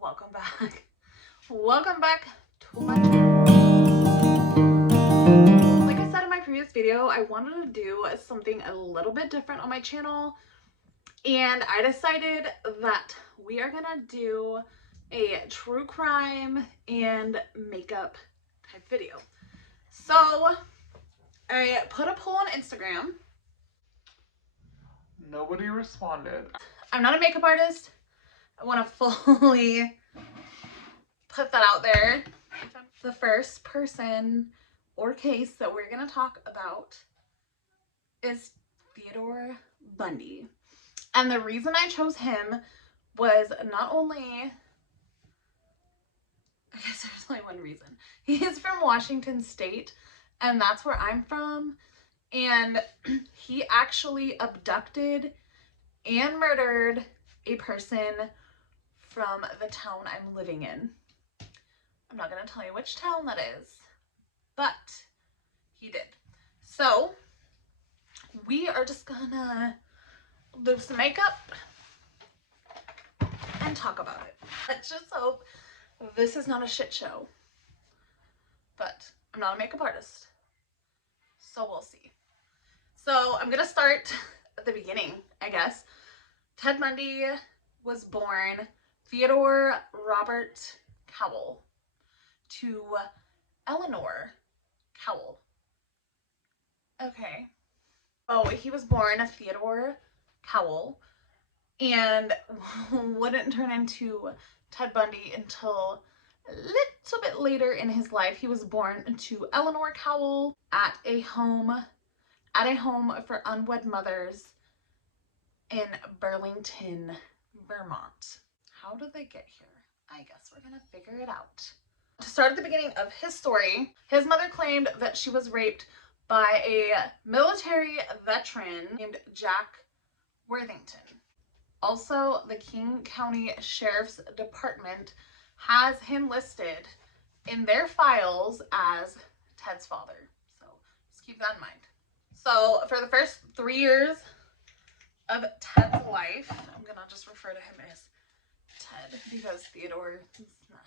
welcome back. Welcome back to my channel. Like I said in my previous video, I wanted to do something a little bit different on my channel, and I decided that we are gonna do a true crime and makeup type video. So I put a poll on Instagram. Nobody responded. I'm not a makeup artist. I want to fully put that out there. The first person or case that we're going to talk about is Theodore Bundy. And the reason I chose him was not only, I guess there's only one reason. He's from Washington State, and that's where I'm from. And he actually abducted and murdered a person from the town I'm living in. I'm not going to tell you which town that is, but he did. So we are just gonna do some makeup and talk about it. Let's just hope this is not a shit show, but I'm not a makeup artist, so we'll see. So I'm gonna start at the beginning, I guess. Ted Bundy was born Theodore Robert Cowell to Eleanor Cowell. Okay. Oh, he was born Theodore Cowell and wouldn't turn into Ted Bundy until a little bit later in his life. He was born to Eleanor Cowell at a home for unwed mothers in Burlington, Vermont. How did they get here? I guess we're gonna figure it out. To start at the beginning of his story, his mother claimed that she was raped by a military veteran named Jack Worthington. Also, the King County Sheriff's Department has him listed in their files as Ted's father. So just keep that in mind. So for the first 3 years of Ted's life, I'm gonna just refer to him as Ted because Theodore is not.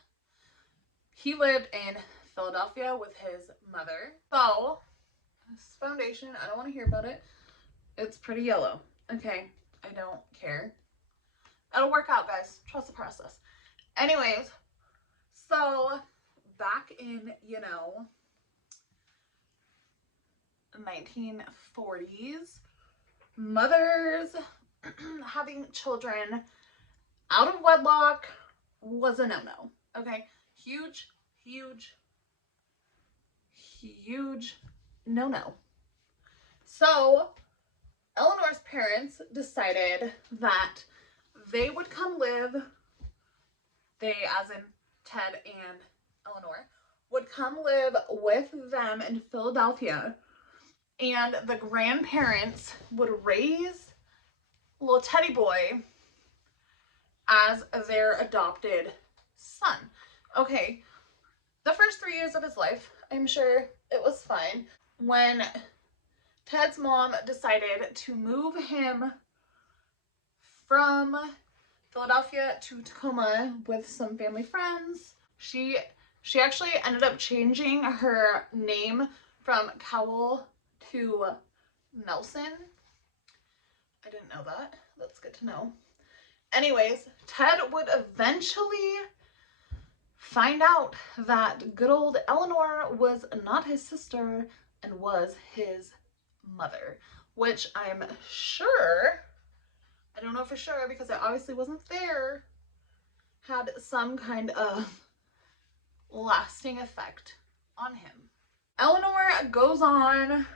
He lived in Philadelphia with his mother. So this foundation, I don't want to hear about it. It's pretty yellow. Okay, I don't care. It'll work out, guys. Trust the process. Anyways, so back in, 1940s, mothers having children out of wedlock was a no-no. Okay, huge no-no. So Eleanor's parents decided that they would come live, they as in Ted and Eleanor, would come live with them in Philadelphia, and the grandparents would raise little Teddy boy as their adopted son. Okay, the first 3 years of his life, I'm sure it was fine. When Ted's mom decided to move him from Philadelphia to Tacoma with some family friends, she actually ended up changing her name from Cowell to Nelson. I didn't know that. That's good to know. Anyways, Ted would eventually find out that good old Eleanor was not his sister and was his mother, which I'm sure, I don't know for sure because I obviously wasn't there, had some kind of lasting effect on him. Eleanor goes on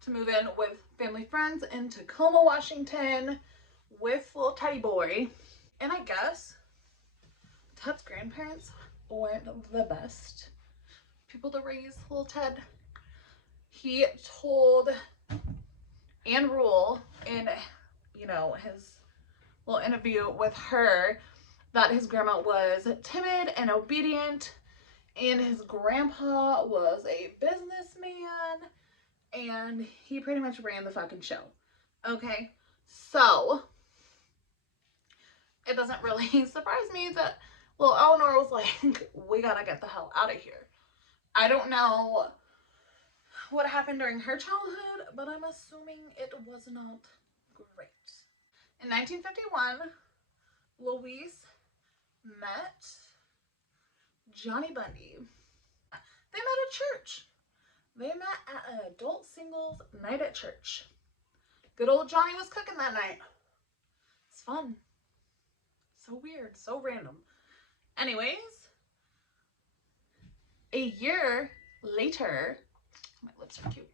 to move in with family friends in Tacoma, Washington with little Teddy boy. And I guess Ted's grandparents weren't the best people to raise little Ted. He told Anne Rule in, his little interview with her that his grandma was timid and obedient, and his grandpa was a businessman, and he pretty much ran the fucking show. Okay, so it doesn't really surprise me that Well, Eleanor was like, we gotta get the hell out of here. I don't know what happened during her childhood, but I'm assuming it was not great. In 1951, Louise met Johnny Bundy. They met at church. They met at an adult singles night at church. Good old Johnny was cooking that night. It's fun. So weird, so random. Anyways, a year later, my lips are cute.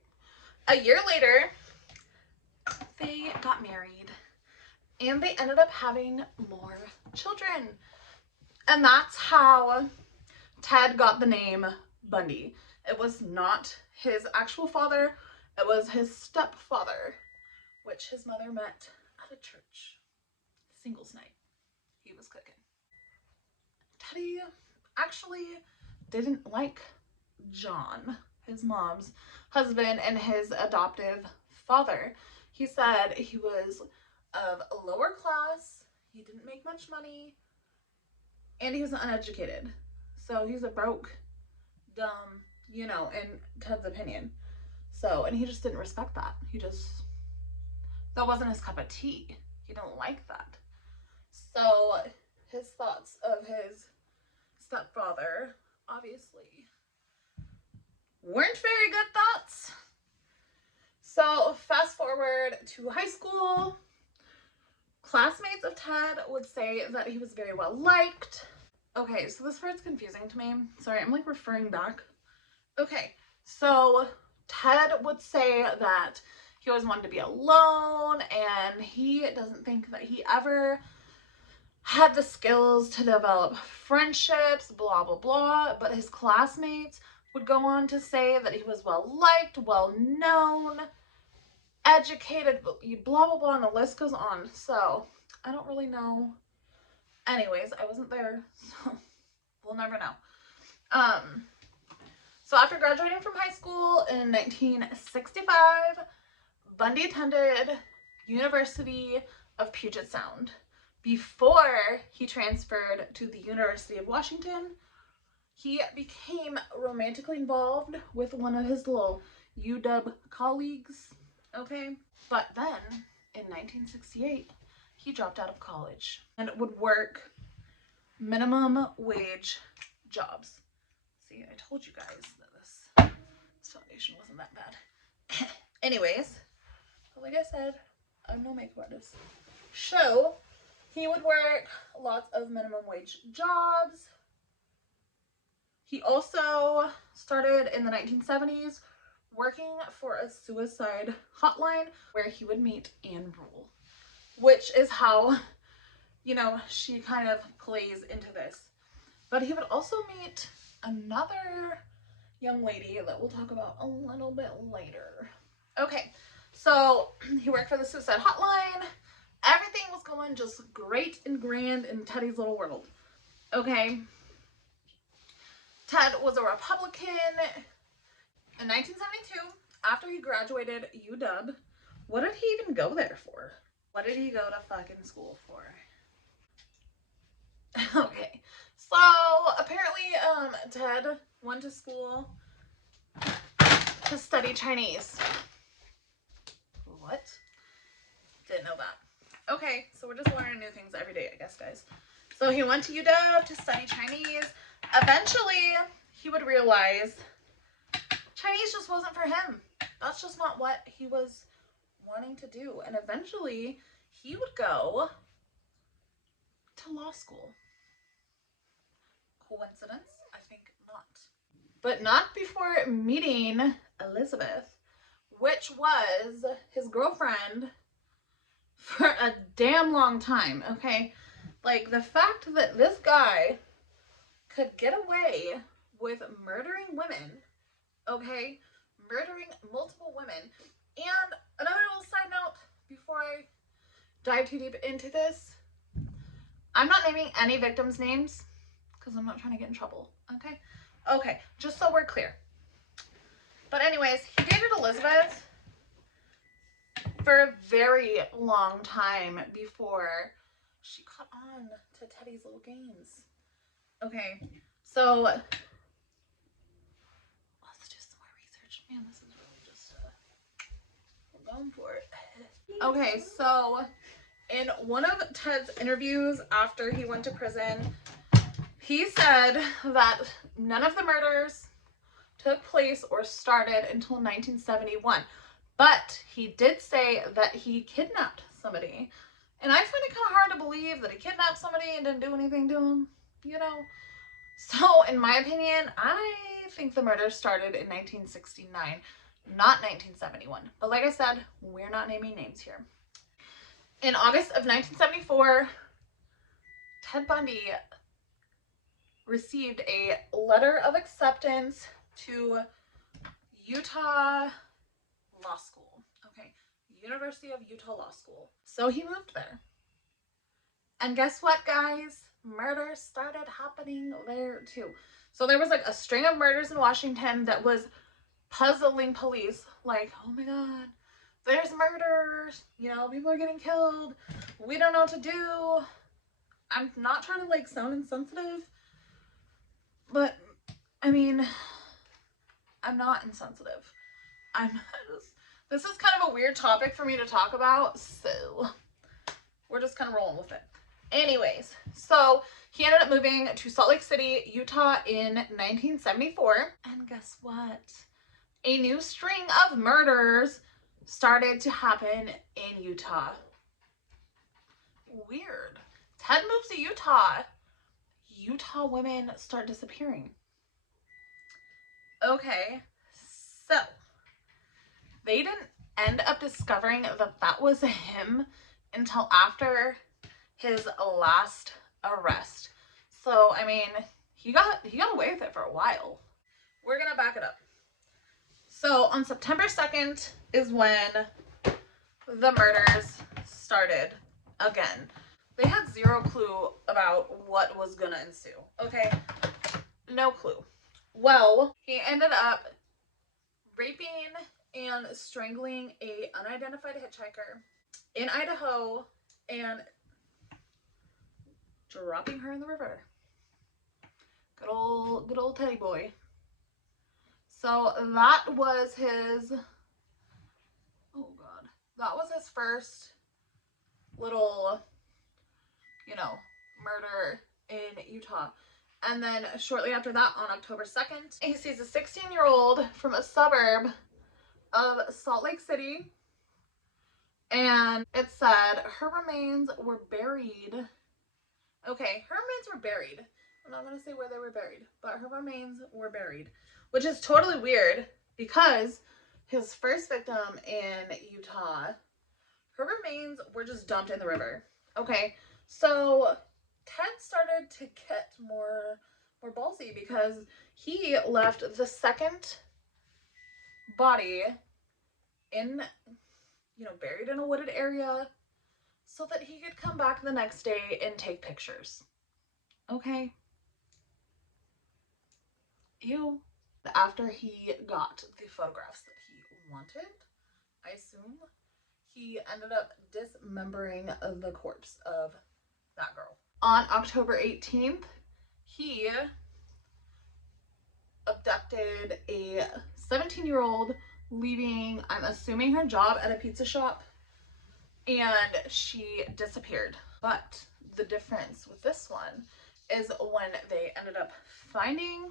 A year later, they got married and they ended up having more children. And that's how Ted got the name Bundy. It was not his actual father, it was his stepfather, which his mother met at a church. Singles night. He was cooking. Teddy actually didn't like John, his mom's husband, and his adoptive father. He said he was of a lower class, he didn't make much money, and he was uneducated. So he's a broke, dumb, you know, in Ted's opinion. So, and he just didn't respect that. That wasn't his cup of tea. He didn't like that. So his thoughts of his stepfather obviously weren't very good thoughts. So fast forward to high school. Classmates of Ted would say that he was very well liked. Okay, so this part's confusing to me. Sorry, I'm like referring back. Okay, so Ted would say that he always wanted to be alone and he doesn't think that he ever had the skills to develop friendships, blah, blah, blah. But his classmates would go on to say that he was well liked, well known, educated, blah, blah, blah, and the list goes on. So I don't really know. Anyways, I wasn't there, so we'll never know. So after graduating from high school in 1965, Bundy attended University of Puget Sound. Before he transferred to the University of Washington, he became romantically involved with one of his little UW colleagues, okay? But then, in 1968, he dropped out of college and would work minimum wage jobs. See, I told you guys that this foundation wasn't that bad. Anyways, like I said, I'm no makeup artist. So, he would work lots of minimum wage jobs. He also started in the 1970s working for a suicide hotline where he would meet Anne Rule, which is how, you know, she kind of plays into this. But he would also meet another young lady that we'll talk about a little bit later. Okay, so he worked for the suicide hotline. Everything was going just great and grand in Teddy's little world. Okay. Ted was a Republican. In 1972, after he graduated UW, what did he even go there for? What did he go to fucking school for? Okay, so apparently Ted went to school to study Chinese. What? Didn't know that. Okay, so we're just learning new things every day, I guess, guys. So he went to UW to study Chinese. Eventually, he would realize Chinese just wasn't for him. That's just not what he was wanting to do. And eventually, he would go to law school. Coincidence? I think not. But not before meeting Elizabeth, which was his girlfriend for a damn long time, okay? Like, the fact that this guy could get away with murdering women, okay? Murdering multiple women. And another little side note before I dive too deep into this, I'm not naming any victims' names because I'm not trying to get in trouble, okay? Okay, just so we're clear. But anyways, he dated Elizabeth for a very long time before she caught on to Teddy's little games. Okay, so let's do some more research. Man, this is really just, we're going for it. Okay, so in one of Ted's interviews after he went to prison, he said that none of the murders took place or started until 1971. But he did say that he kidnapped somebody. And I find it kind of hard to believe that he kidnapped somebody and didn't do anything to him, you know? So, in my opinion, I think the murder started in 1969, not 1971. But like I said, we're not naming names here. In August of 1974, Ted Bundy received a letter of acceptance to Utah Law School. Okay, University of Utah Law School. So he moved there. And guess what, guys? Murder started happening there too. So there was like a string of murders in Washington that was puzzling police. Like, oh my God, there's murders. You know, people are getting killed. We don't know what to do. I'm not trying to like sound insensitive, but I mean, I'm not insensitive. This is kind of a weird topic for me to talk about, so we're just kind of rolling with it. Anyways, so he ended up moving to Salt Lake City, Utah in 1974. And guess what? A new string of murders started to happen in Utah. Weird. Ted moves to Utah. Utah women start disappearing. Okay, so they didn't end up discovering that that was him until after his last arrest. So, I mean, he got away with it for a while. We're gonna back it up. So, on September 2nd is when the murders started again. They had zero clue about what was gonna ensue, okay? No clue. Well, he ended up raping and strangling a unidentified hitchhiker in Idaho and dropping her in the river. Good old Teddy boy. So that was his, oh God, that was his first little, you know, murder in Utah. And then shortly after that, on October 2nd, he sees a 16-year-old from a suburb of Salt Lake City. And it said her remains were buried. Okay, her remains were buried. I'm not going to say where they were buried, but her remains were buried, which is totally weird because his first victim in Utah, her remains were just dumped in the river. Okay, so Ted started to get more ballsy because he left the second body in, you know, buried in a wooded area so that he could come back the next day and take pictures. Okay? Ew. After he got the photographs that he wanted, I assume, he ended up dismembering the corpse of that girl. On October 18th, he abducted a 17-year-old, leaving, I'm assuming, her job at a pizza shop, and she disappeared. But the difference with this one is when they ended up finding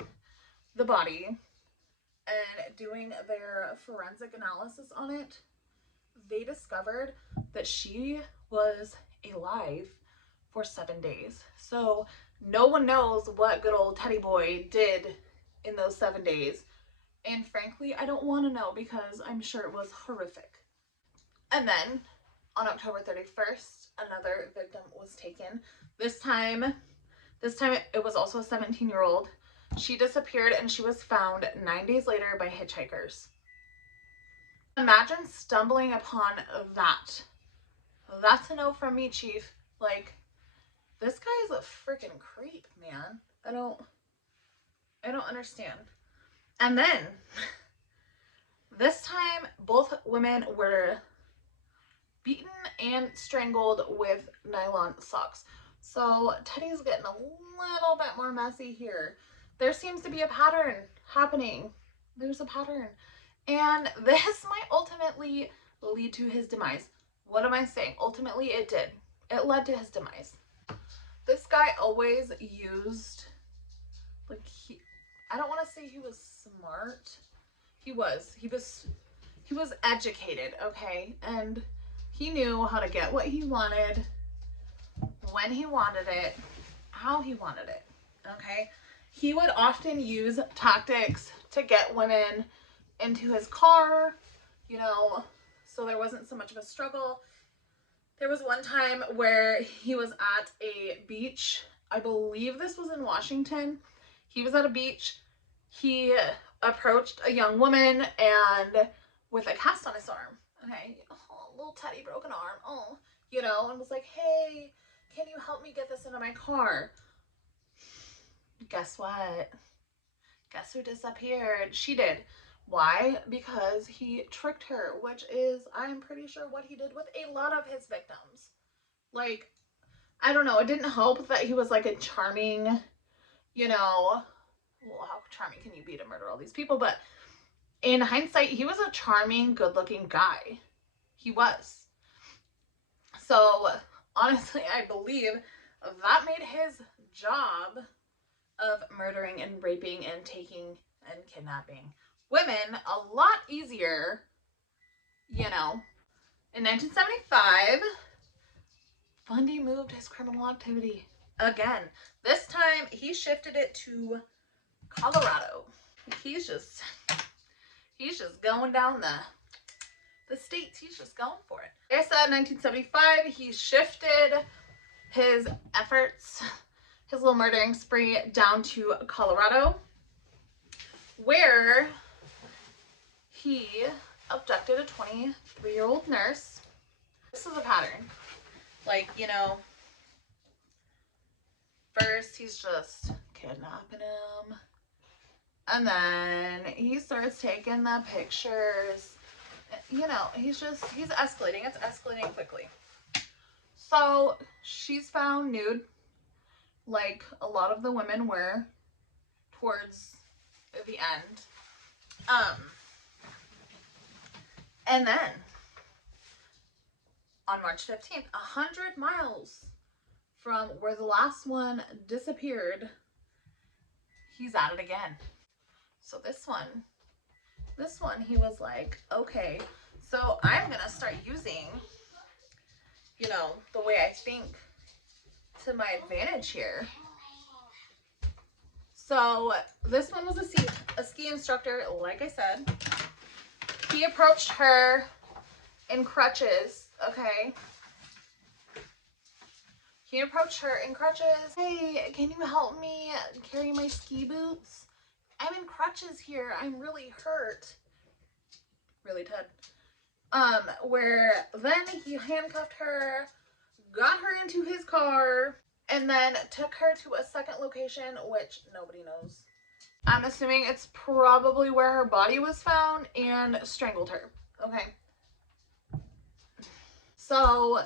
the body and doing their forensic analysis on it, they discovered that she was alive for 7 days. So no one knows what good old Teddy boy did in those 7 days. And frankly, I don't want to know because I'm sure it was horrific. And then on October 31st, another victim was taken. This time it was also a 17-year-old. She disappeared and she was found 9 days later by hitchhikers. Imagine stumbling upon that. That's a no from me, Chief. Like, this guy's a freaking creep, man. I don't understand. And then, this time, both women were beaten and strangled with nylon socks. So Teddy's getting a little bit more messy here. There seems to be a pattern happening. There's a pattern. And this might ultimately lead to his demise. What am I saying? Ultimately, it did. It led to his demise. This guy always used, like, I don't want to say he was smart. He was educated, okay? And he knew how to get what he wanted, when he wanted it, how he wanted it, okay? He would often use tactics to get women into his car, you know, so there wasn't so much of a struggle. There was one time where he was at a beach. I believe this was in Washington. He was at a beach. He approached a young woman and with a cast on his arm, okay, oh, little Teddy broken arm, oh, you know, and was like, hey, can you help me get this into my car? Guess what? Guess who disappeared? She did. Why? Because he tricked her, which is, I'm pretty sure, what he did with a lot of his victims. Like, I don't know, it didn't help that he was like a charming, you know, well, how charming can you be to murder all these people? But in hindsight, he was a charming, good-looking guy. He was. So, honestly, I believe that made his job of murdering and raping and taking and kidnapping women a lot easier, you know. In 1975, Bundy moved his criminal activity again. This time, he shifted it to Colorado. He's just going down the states. He's just going for it. Like I said, 1975, he shifted his efforts, his little murdering spree, down to Colorado, where he abducted a 23-year-old nurse. This is a pattern. Like, you know, first he's just kidnapping him, and then he starts taking the pictures. You know, he's escalating. It's escalating quickly. So she's found nude, like a lot of the women were towards the end. And then on March 15th, 100 miles from where the last one disappeared, he's at it again. So this one, he was like, okay, so I'm gonna start using, you know, the way I think to my advantage here. So this one was a ski instructor, like I said. He approached her in crutches, okay? He approached her in crutches. Hey, can you help me carry my ski boots? I'm in crutches here. I'm really hurt. Really, Ted. Where then he handcuffed her, got her into his car, and then took her to a second location, which nobody knows. I'm assuming it's probably where her body was found, and strangled her. Okay. So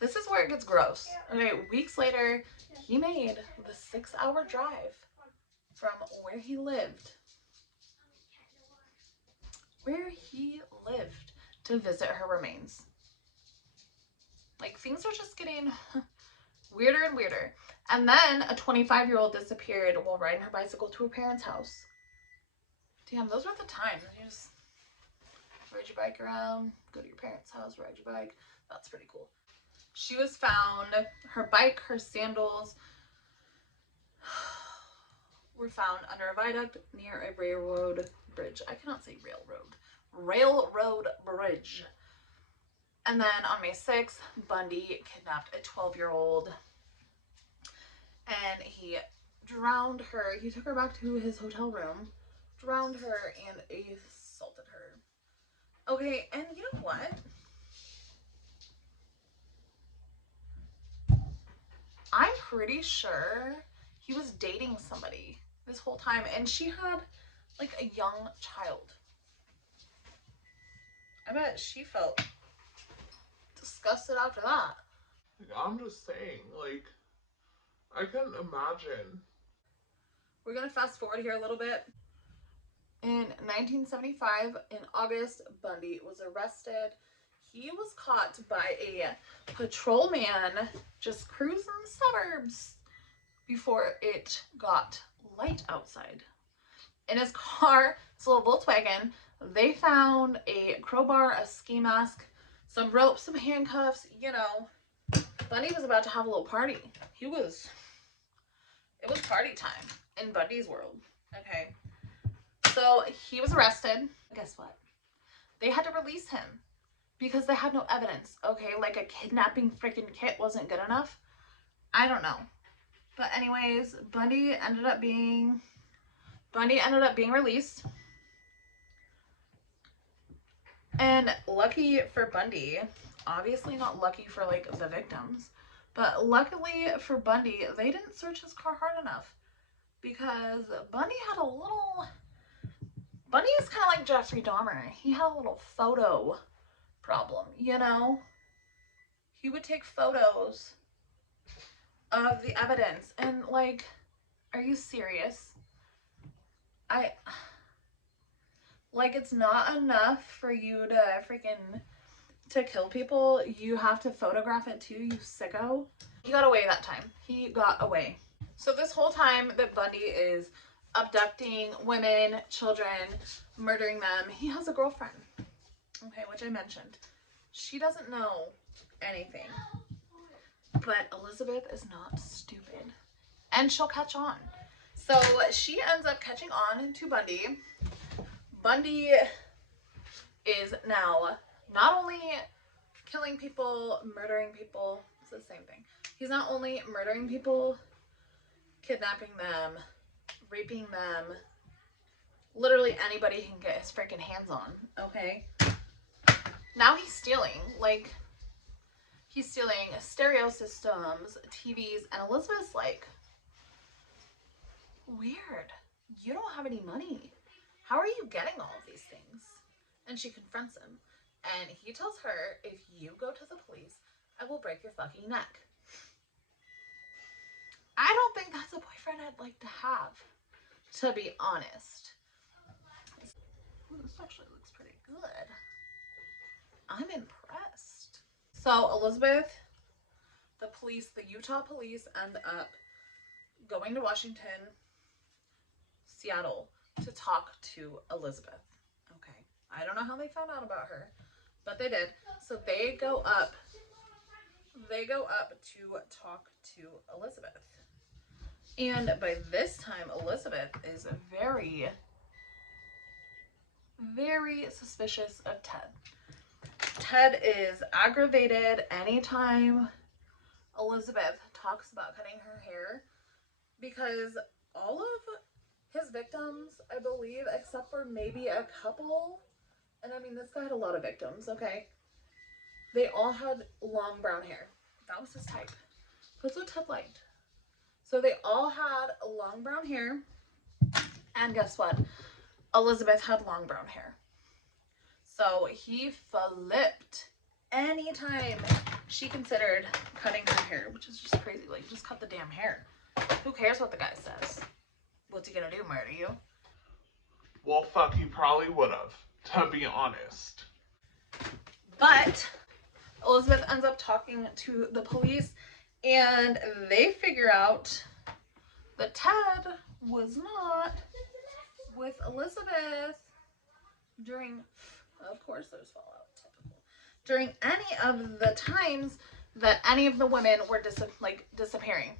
this is where it gets gross. Okay, weeks later, he made the 6-hour drive from where he lived to visit her remains. Like, things are just getting weirder and weirder. And then a 25-year-old disappeared while riding her bicycle to her parents' house. Damn, those were the times. You just ride your bike around, go to your parents' house, ride your bike. That's pretty cool. She was found, her bike, her sandals were found under a viaduct near a railroad bridge. I cannot say railroad bridge. And then on May 6th, Bundy kidnapped a 12-year-old and he drowned her. He took her back to his hotel room, drowned her, and assaulted her. Okay, and you know what? I'm pretty sure he was dating somebody this whole time, and she had like a young child. I bet she felt disgusted after that. I'm just saying, like, I couldn't imagine. We're gonna fast forward here a little bit. In 1975, in August, Bundy was arrested. He was caught by a patrolman just cruising the suburbs before it got light outside. In his car, it's a little Volkswagen, they found a crowbar, a ski mask, some rope, some handcuffs, you know. Bundy was about to have a little party. It was party time in Bundy's world, okay? So he was arrested. Guess what? They had to release him because they had no evidence, okay? Like a kidnapping freaking kit wasn't good enough. I don't know. But anyways, Bundy ended up being released. And lucky for Bundy, obviously not lucky for like the victims, but luckily for Bundy, they didn't search his car hard enough because Bundy is kind of like Jeffrey Dahmer. He had a little photo problem, you know? He would take photos of the evidence and like, are you serious? Like, it's not enough for you to freaking to kill people. You have to photograph it too, you sicko. He got away that time. He got away. So this whole time that Bundy is abducting women, children, murdering them, he has a girlfriend. Okay, which I mentioned. She doesn't know anything. But Elizabeth is not stupid. And she'll catch on. So she ends up catching on to Bundy. Bundy is now not only killing people, murdering people. It's the same thing. He's not only murdering people, kidnapping them, raping them. Literally anybody he can get his freaking hands on, okay? Now he's stealing. Like, he's stealing stereo systems, TVs, and Elizabeth's like, weird. You don't have any money. How are you getting all of these things? And she confronts him. And he tells her, if you go to the police, I will break your fucking neck. I don't think that's a boyfriend I'd like to have, to be honest. Ooh, this actually looks pretty good. I'm impressed. So Elizabeth, the Utah police end up going to Washington, Seattle, to talk to Elizabeth. Okay. I don't know how they found out about her, but they did. So they go up to talk to Elizabeth. And by this time, Elizabeth is very, very suspicious of Ted. Ted is aggravated anytime Elizabeth talks about cutting her hair because all of his victims, I believe, except for maybe a couple, and I mean, this guy had a lot of victims, okay? They all had long brown hair. That was his type. That's what Ted liked. So they all had long brown hair. And guess what? Elizabeth had long brown hair. So he flipped anytime she considered cutting her hair, which is just crazy. Like, just cut the damn hair. Who cares what the guy says? What's he gonna do, murder you? Well, fuck, he probably would have, to be honest. But Elizabeth ends up talking to the police, and they figure out that Ted was not with Elizabeth during, of course there's fallout, typical, during any of the times that any of the women were disappearing.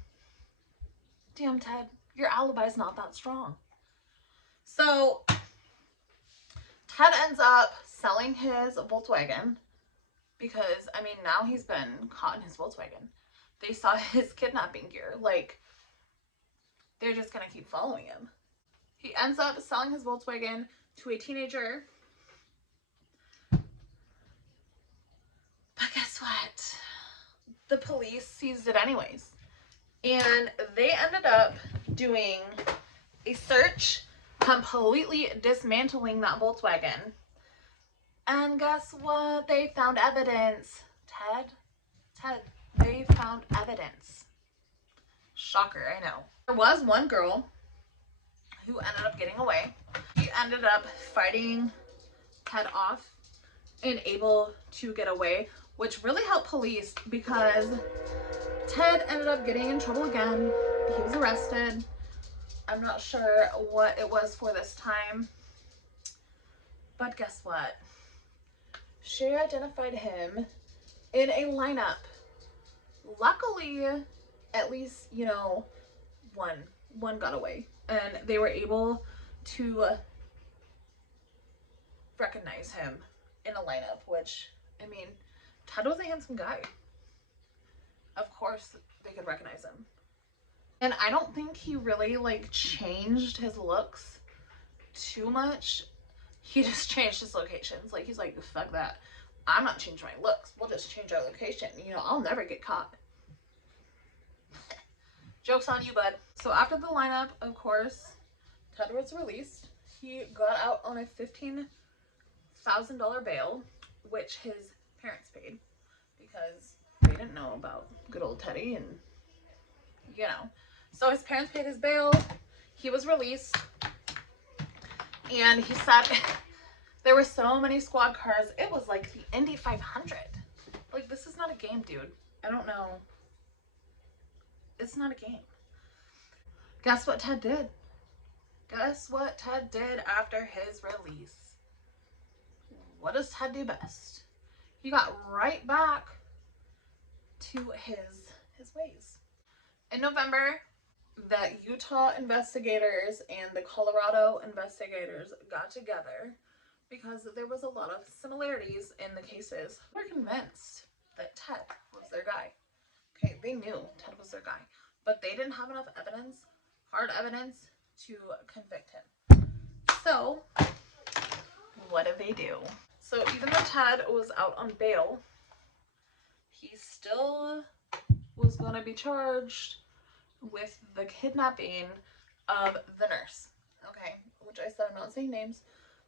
Damn, Ted, your alibi's not that strong. So Ted ends up selling his Volkswagen because, I mean, now he's been caught in his Volkswagen. They saw his kidnapping gear. Like, they're just gonna keep following him. He ends up selling his Volkswagen to a teenager. But guess what? The police seized it anyways. And they ended up doing a search, completely dismantling that Volkswagen. And guess what? They found evidence. Ted, they found evidence. Shocker, I know. There was one girl who ended up getting away. She ended up fighting Ted off and able to get away, which really helped police because Ted ended up getting in trouble again. He was arrested. I'm not sure what it was for this time, but guess what? She identified him in a lineup. Luckily, at least, you know, one got away, and they were able to recognize him in a lineup, which, I mean, Ted was a handsome guy. Of course they could recognize him. And I don't think he really like changed his looks too much. He just changed his locations. Like, he's like, fuck that. I'm not changing my looks. We'll just change our location. You know, I'll never get caught. Joke's on you, bud. So after the lineup, of course, Ted was released. He got out on a $15,000 bail, which his parents paid because they didn't know about good old Teddy, and you know. So his parents paid his bail. He was released, and he said there were so many squad cars. It was like the Indy 500. Like, this is not a game, dude. I don't know. It's not a game. Guess what Ted did? Guess what Ted did after his release? What does Ted do best? He got right back to his ways. In November, the Utah investigators and the Colorado investigators got together because there was a lot of similarities in the cases. They were convinced that Ted was their guy. Okay, they knew Ted was their guy, but they didn't have enough evidence, hard evidence, to convict him. So, what did they do? So even though Ted was out on bail, he still was going to be charged with the kidnapping of the nurse. Okay, which I said I'm not saying names.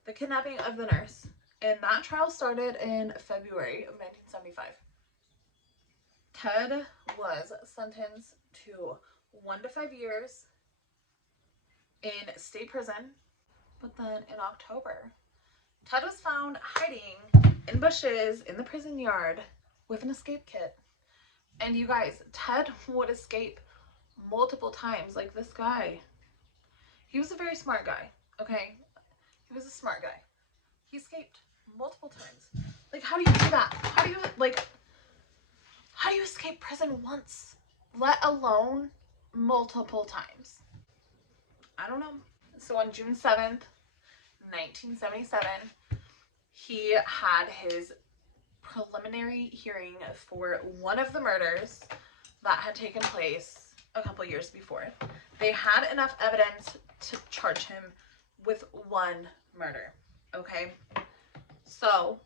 The kidnapping of the nurse. And that trial started in February of 1975. Ted was sentenced to 1 to 5 years in state prison. But then in October, Ted was found hiding in bushes in the prison yard with an escape kit. And you guys, Ted would escape multiple times. Like, this guy, he was a very smart guy, okay? He was a smart guy. He escaped multiple times. Like, how do you do that? How do you escape prison once, let alone multiple times? I don't know. So on June 7th, 1977, he had his preliminary hearing for one of the murders that had taken place a couple years before. They had enough evidence to charge him with one murder, okay? So,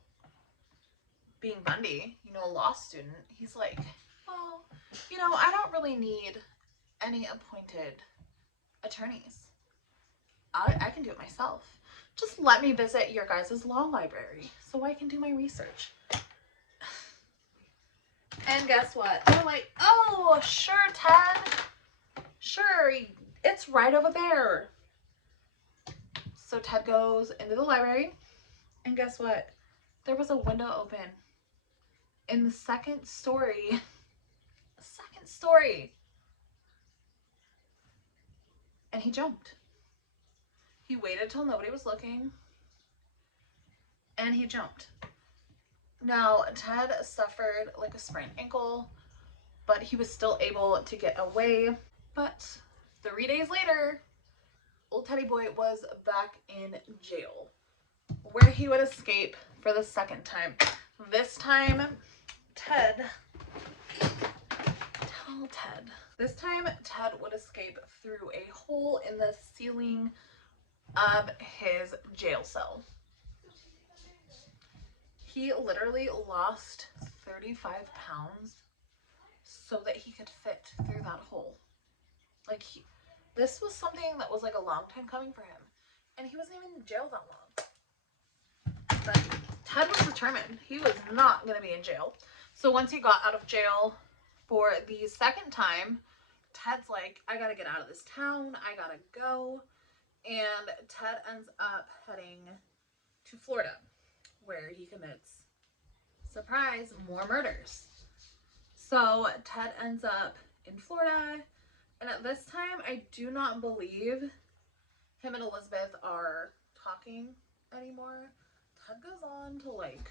being Bundy, you know, a law student, he's like, well, you know, I don't really need any appointed attorneys. I can do it myself. Just let me visit your guys' law library so I can do my research. And guess what? They're like, oh, sure, Ted. Sure, it's right over there. So Ted goes into the library, and guess what? There was a window open in the second story. Second story. And he jumped. He waited till nobody was looking, and he jumped. Now, Ted suffered like a sprained ankle, but he was still able to get away. But 3 days later, old Teddy Boy was back in jail, where he would escape for the second time. This time, This time, Ted would escape through a hole in the ceiling of his jail cell. He literally lost 35 pounds so that he could fit through that hole. Like, this was something that was like a long time coming for him. And he wasn't even in jail that long. But Ted was determined. He was not going to be in jail. So So once he got out of jail for the second time, Ted's like, I gotta get out of this town, I gotta go. And Ted ends up heading to Florida, where he commits, surprise, more murders. So Ted ends up in Florida, and at this time, I do not believe him and Elizabeth are talking anymore. Ted goes on to, like,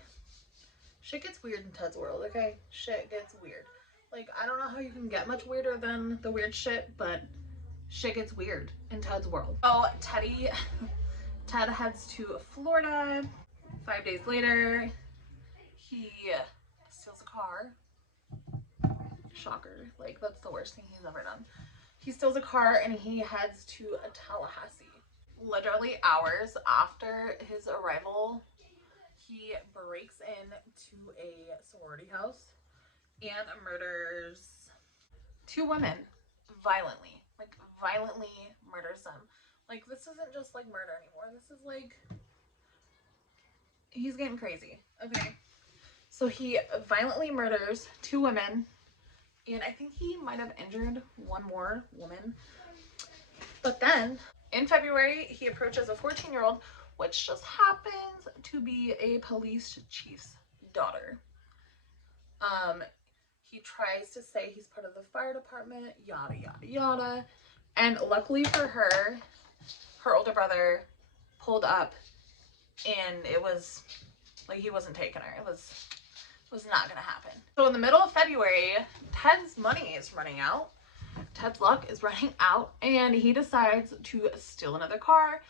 shit gets weird in Ted's world, okay? Shit gets weird. Like, I don't know how you can get much weirder than the weird shit, but shit gets weird in Ted's world. So Ted heads to Florida. 5 days later, he steals a car. Shocker. Like, that's the worst thing he's ever done. He steals a car and he heads to Tallahassee. Literally hours after his arrival, he breaks into a sorority house and murders 2 women violently. Like, violently murders them. Like, this isn't just like murder anymore. This is like, he's getting crazy. Okay. So he violently murders 2 women, and I think he might have injured 1 more woman. But then in February, he approaches a 14-year-old, which just happens to be a police chief's daughter. He tries to say he's part of the fire department, yada, yada, yada. And luckily for her, her older brother pulled up, and it was like he wasn't taking her. It was not gonna happen. So in the middle of February, Ted's money is running out. Ted's luck is running out, and he decides to steal another car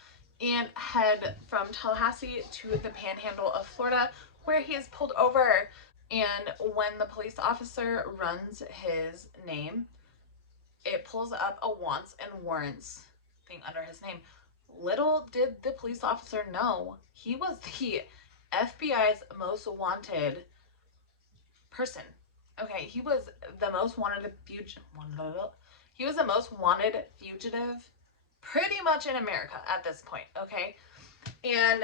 and head from Tallahassee to the panhandle of Florida, where he is pulled over. And when the police officer runs his name, it pulls up a wants and warrants thing under his name. Little did the police officer know he was the FBI's most wanted person. Okay, he was the most wanted fugitive. He was the most wanted fugitive pretty much in America at this point, okay? And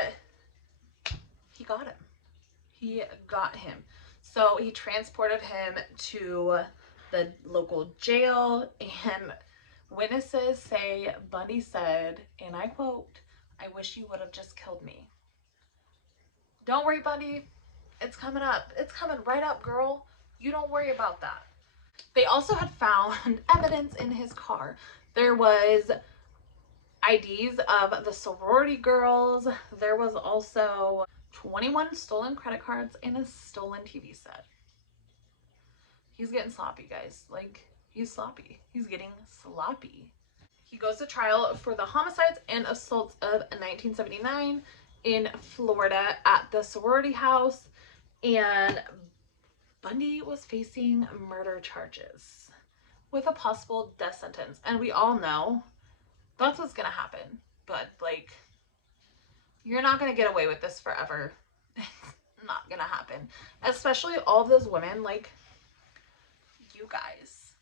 he got him. He got him. So he transported him to the local jail, and witnesses say Bundy said, and I quote, "I wish you would have just killed me." Don't worry, Bundy. It's coming up. It's coming right up, girl. You don't worry about that. They also had found evidence in his car. There was IDs of the sorority girls. There was also 21 stolen credit cards and a stolen TV set. He's getting sloppy, guys. Like, he's sloppy. He's getting sloppy. He goes to trial for the homicides and assaults of 1979 in Florida at the sorority house, and Bundy was facing murder charges with a possible death sentence. And we all know that's what's gonna happen. But, like, you're not gonna get away with this forever. It's not gonna happen. Especially all of those women, like, you guys.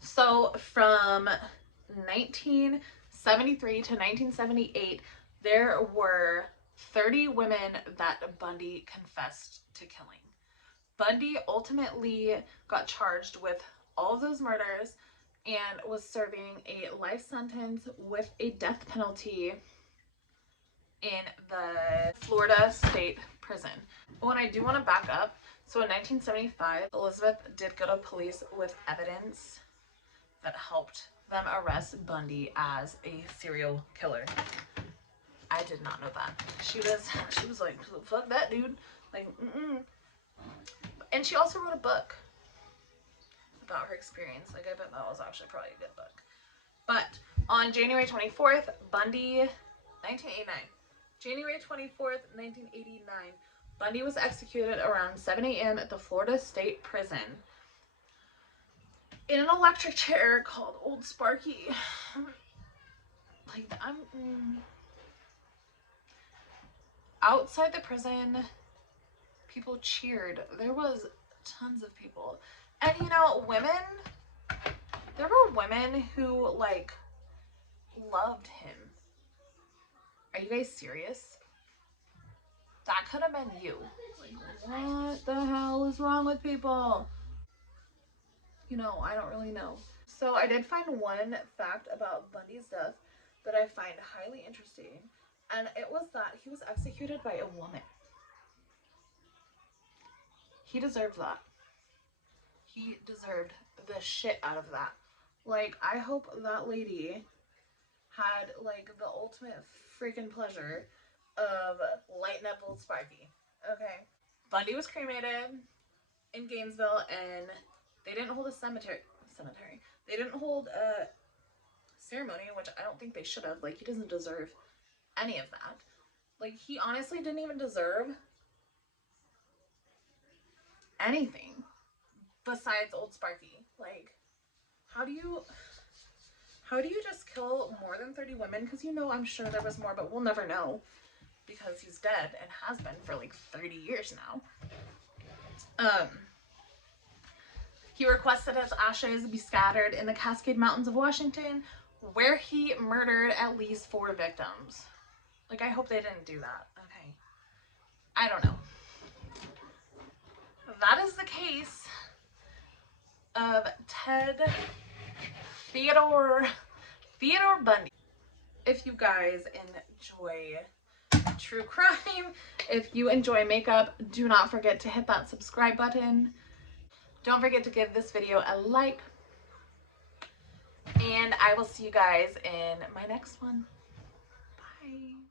So from 1973 to 1978, there were 30 women that Bundy confessed to killing. Bundy ultimately got charged with all of those murders and was serving a life sentence with a death penalty in the Florida State Prison. When I do want to back up, so in 1975, Elizabeth did go to police with evidence that helped them arrest Bundy as a serial killer. I did not know that. She was like, fuck that dude. Like, And she also wrote a book about her experience. Like, I bet that was actually probably a good book. But on January 24th, Bundy, 1989. January 24th, 1989, Bundy was executed around 7 a.m. at the Florida State Prison in an electric chair called Old Sparky. Like, outside the prison, people cheered. There was tons of people. And, you know, there were women who, like, loved him. Are you guys serious? That could have been you. Like, what the hell is wrong with people? You know, I don't really know. So I did find one fact about Bundy's death that I find highly interesting, and it was that he was executed by a woman. He deserved that. He deserved the shit out of that. Like, I hope that lady had, like, the ultimate freaking pleasure of lighting up old Sparky. Okay. Bundy was cremated in Gainesville, and they didn't hold a cemetery. They didn't hold a ceremony, which I don't think they should have. Like, he doesn't deserve any of that. Like, he honestly didn't even deserve anything besides old Sparky. Like, how do you just kill more than 30 women? Because, you know, I'm sure there was more, but we'll never know because he's dead and has been for like 30 years now. He requested his ashes be scattered in the Cascade Mountains of Washington, where he murdered at least 4 victims. Like, I hope they didn't do that. Okay. I don't know. That is the case of Theodore Bundy. If you guys enjoy true crime, if you enjoy makeup, do not forget to hit that subscribe button. Don't forget to give this video a like. And I will see you guys in my next one. Bye.